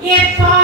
Yes.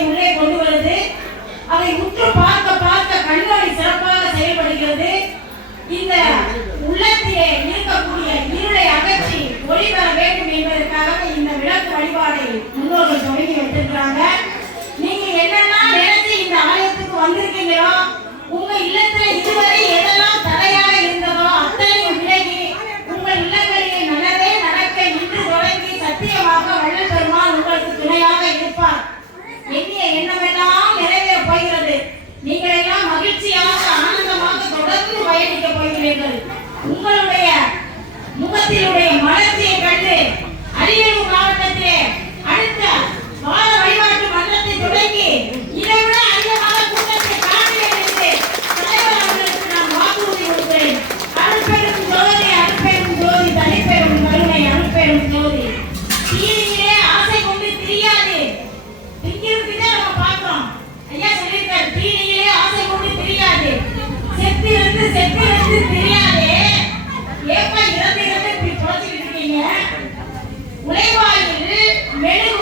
உள்ளே கொண்டு வருது அதை உற்று பார்த்து மெழுகு